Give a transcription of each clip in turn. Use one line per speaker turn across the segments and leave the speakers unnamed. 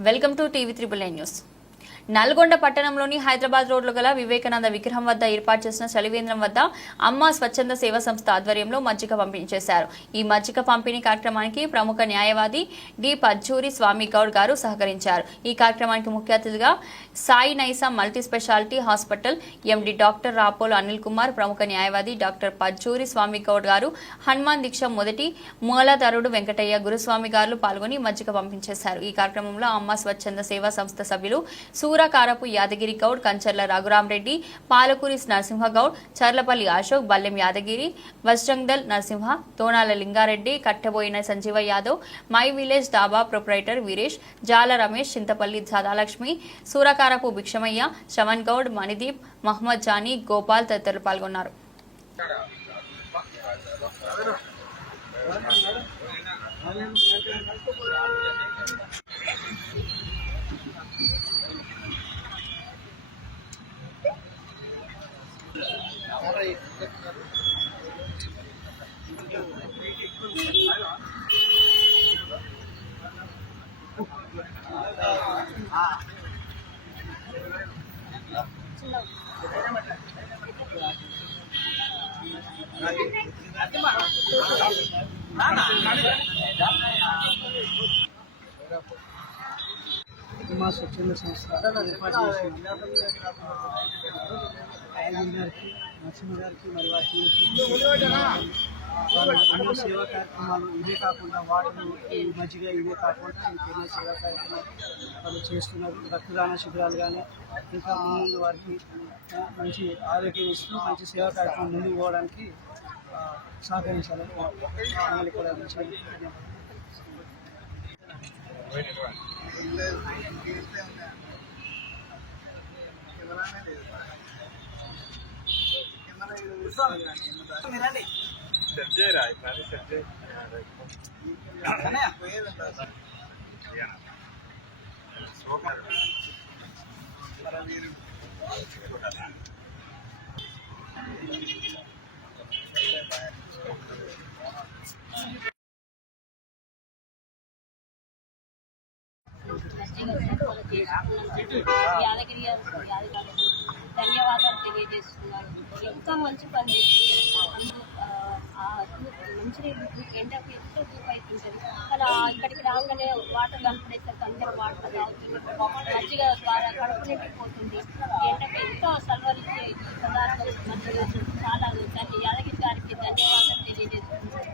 welcome to TV triple nine news Nalgonda పట్టణంలోని హైదరాబాద్ రోడ్లో గల వివేకానంద విగ్రహం వద్ద ఏర్పాటు చేసిన చలివేంద్రం వద్ద అమ్మ స్వచ్ఛంద సేవా సంస్థ ఆధ్వర్యంలో మజ్జిగ పంపిణీ చేశారు. ఈ మజ్జిగ పంపిణీ కార్యక్రమానికి ప్రముఖ న్యాయవాది డి పజ్జూరి స్వామి గౌడ్ గారు సహకరించారు. ఈ కార్యక్రమానికి ముఖ్య అతిథిగా Sai Naisa multi speciality hospital MD doctor Rapolu Anil Kumar ప్రముఖ న్యాయవాది డాక్టర్ పజ్జూరి స్వామి గౌడ్ గారు హనుమాన్ దీక్ష మొదటి మూలాధారుడు వెంకటయ్య గురుస్వామి గారు పాల్గొని మజ్జిగ పంపించేశారు. ఈ కార్యక్రమంలో అమ్మ స్వచ్ఛంద సేవా సంస్థ సభ్యులు Surakarapu Yadagiri Goud Kancharla Raghuramareddy Palakuri Narasimhagoud Charlapally Ashok Ballem Yadagiri Bajrang Dal Narasimha Thonala Lingareddy Kattaboina Sanjeeva Yadav my village dhaba proprietor Veeresh Jala Ramesh Chintapalli Sadalakshmi Soorakarapu Bhikshamaiah Shavan Goud Manideep Mohammed Jani Gopal తదితరులు పాల్గొన్నారు.
మా స్వచ్ఛంద సంస్థ. ఏర్పాటు చేసిన అరవింద్ గారికి నరసింహ గారికి మరి వారి టీంకి వాళ్ళు ఎన్నో సేవా కార్యక్రమాలు ఇవే కాకుండా వాటర్ ఈ మజ్జిగ ఇవే కాకుండా ఇంకెన్నో సేవా కార్యక్రమాలు వాళ్ళు చేస్తున్నారు రక్తదాన శిబిరాలు కానీ ఇంకా ముందు వారికి ఆ, మంచి ఆరోగ్యం ఇస్తూ మంచి సేవా కార్యక్రమం ముందుకు పోవడానికి ఆ, సహకరించాలని మమ్మల్ని కూడా మంచి
యాదగిరి గారు యాదగిరి గారికి ధన్యవాదాలు తెలియజేస్తున్నాను ఎంతో మంచి పని మంచి ఎండకు ఎంతో దూపు అవుతుంటుంది ఇక్కడికి రాగానే వాటర్ కనపడేసరికి అందరూ వాటర్ తాగుతుంది మంచిగా ద్వారా కడుపు నిండిపోతుంది ఎండకు ఎంతో సలవరించే ఈ పదార్థం చాలా దాన్ని యాదగిరి గారికి ధన్యవాదాలు తెలియజేస్తున్నాను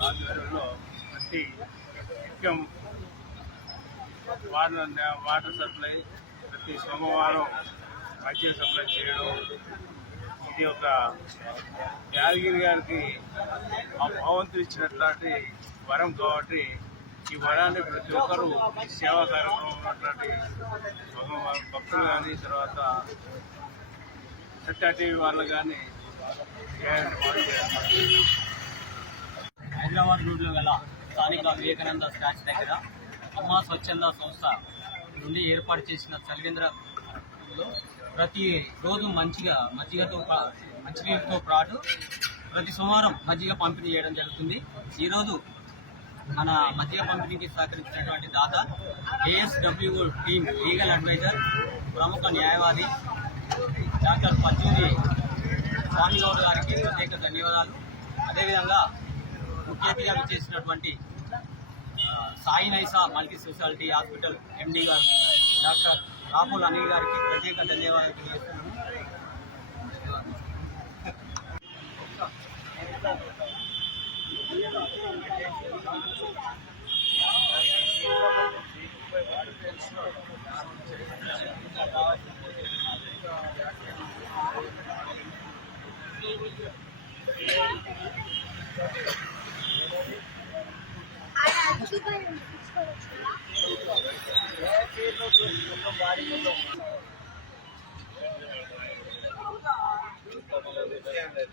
ఆధ్వర్యంలో ప్రతి నిత్యం వాటర్ వాటర్ సప్లై ప్రతి సోమవారం మద్యం సప్లై చేయడం ప్రతి ఒక్క యాదగిరి గారికి ఆ భగవంతుడు ఇచ్చినట్లాంటి వరం కాబట్టి ఈ వరాన్ని ప్రతి ఒక్కరూ సేవా కార్యక్రమం ఉన్నటువంటి భక్తులు కానీ తర్వాత సత్యా టీవీ వాళ్ళు కానీ
హైదరాబాద్ రోడ్లో గల స్థానిక వివేకానంద స్టాచ్యూ దగ్గర అమ్మా స్వచ్ఛంద సంస్థ నుండి ఏర్పాటు చేసిన చలివేంద్రలో ప్రతి రోజు మంచిగా మజ్జిగతో పా- మంచినీటితో పాటు ప్రతి సోమవారం మజ్జిగ పంపిణీ చేయడం జరుగుతుంది. ఈరోజు మన మజ్జిగ పంపిణీకి సహకరించినటువంటి దాత ఏఎస్డబ్ల్యూ టీమ్ లీగల్ అడ్వైజర్ ప్రముఖ న్యాయవాది డాక్టర్ పచ్చూరి స్వామిగౌడ్ గారికి ప్రత్యేక ధన్యవాదాలు. అదేవిధంగా ముఖ్య అతిథిగా చేసినటువంటి Sai Naisa multi speciality hospital MD గారు డాక్టర్ రాహుల్ అనిల్ గారికి ప్రత్యేక ధన్యవాదాలు తెలియజేస్తున్నాను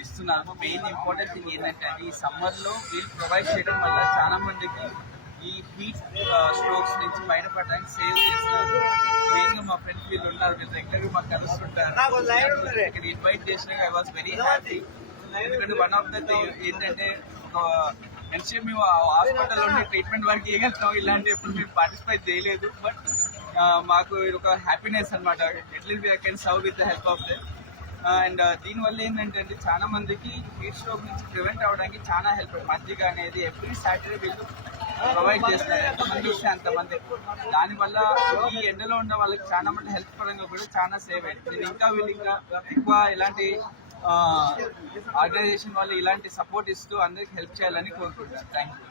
ఇస్తున్నారు. మెయిన్ ఇంపార్టెంట్ థింగ్ ఏంటంటే అది ఈ సమ్మర్లో వీళ్ళు ప్రొవైడ్ చేయడం వల్ల చాలా మందికి ఈ హీట్ స్ట్రోక్స్ నుంచి బయటపడడానికి సేవ్ చేస్తారు. మెయిన్గా మా ఫ్రెండ్స్ వీళ్ళు ఉన్నారు వీళ్ళు రెగ్యులర్గా మాకు కలుస్తుంటారు. ఇక్కడ ఇన్వైట్ చేసినాక ఐ వాస్ వెరీ హ్యాపీ ఎందుకంటే వన్ ఆఫ్ ద ఏంటంటే ఒక మంచిగా మేము హాస్పిటల్లో ఉండే ట్రీట్మెంట్ వరకు చేయగలుగుతాం. ఇలాంటి ఎప్పుడు మేము పార్టిసిపేట్ చేయలేదు. బట్ మాకు ఇది ఒక హ్యాపీనెస్ అనమాట at least I can serve with the help of they and దీనివల్ల ఏంటంటే అండి చాలా మందికి హీట్ స్ట్రోక్ నుంచి ప్రివెంట్ అవ్వడానికి చాలా హెల్ప్ మజ్జిగ అనేది ఎవ్రీ సాటర్డే వీళ్ళు ప్రొవైడ్ చేస్తారు. ఎంతమంది ఇస్తే అంతమంది. దానివల్ల ఈ ఎండలో ఉన్న వాళ్ళకి చాలా మంది హెల్త్ పరంగా కూడా చాలా సేవ్ అయింది నేను ఇంకా వీళ్ళు ఇంకా ఎక్కువ ఇలాంటి ఆర్గనైజేషన్ వాళ్ళు ఇలాంటి సపోర్ట్ ఇస్తూ అందరికి హెల్ప్ చేయాలని కోరుకుంటున్నాను. Thank you